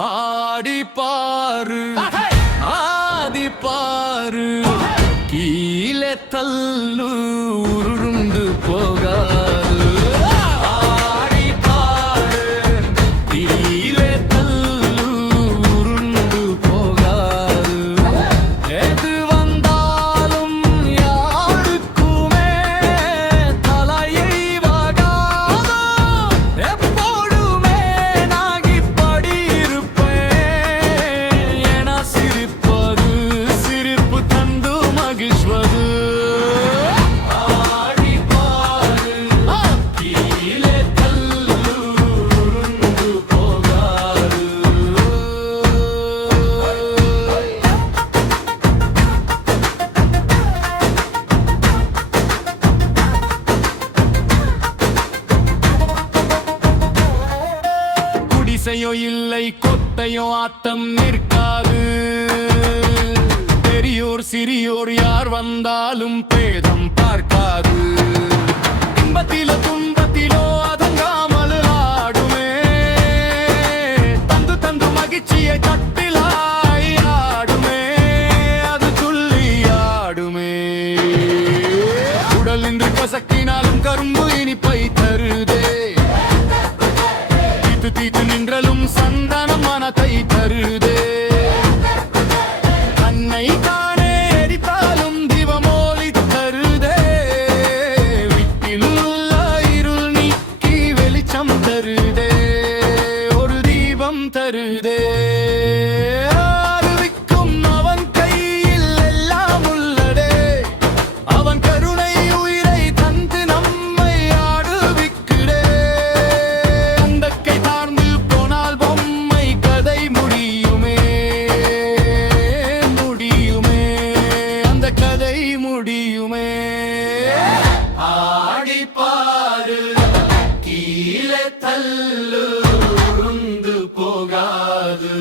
ஆடி பாரு ஆதி பாரு கீழே தள்ளு உருண்டு போகாது ஆடி பாரு கீழே தள்ளு உருண்டு போகாது எது வந்தாலும் யாருக்குமே தலையை வகாது எப்போதுமே நான் இப்படி இருப்பேன் என சிரிப்பது சிரிப்பு தந்து மகிழ்வது ஆடி பாரு கீழே தள்ளு உருண்டு போகாது குடிசையோ இல்லை கொத்தையோ ஆட்டம் நிற்காது பெரியோர் சிறியோர் யார் வந்தாலும் பேதம் பார்க்காது இன்பத்திலோ துன்பத்திலோ அதங்காமல் ஆடுமே தந்து தந்து மகிழ்ச்சியை தட்டிலாய் ஆடுமே அது துள்ளி ஆடுமே உடல் நின்று கசக்கினாலும் கரும்பு இனிப்பை தருதே தீத்து தீத்து நின்றலும் சந்தனம் மனத்தை தருதே தன்னை தானே எரித்தாலும் தீபமோலி தருதே வீட்டிலுள்ள இருள் நீக்கி வெளிச்சம் தருதே ஒரு தீபம் தருதே அறிவிக்கும் அவன் கையில் எல்லாம் உள்ளதே அவன் கருணை உயிரை தந்து நம்மை ஆடுவிக்குதே அந்த கை தாழ்ந்து போனால் பொம்மை கதை முடியுமே முடியுமே அந்த கதை முடியுமே ஆடி பாரு கீழே தள்ளு உருந்து போகாது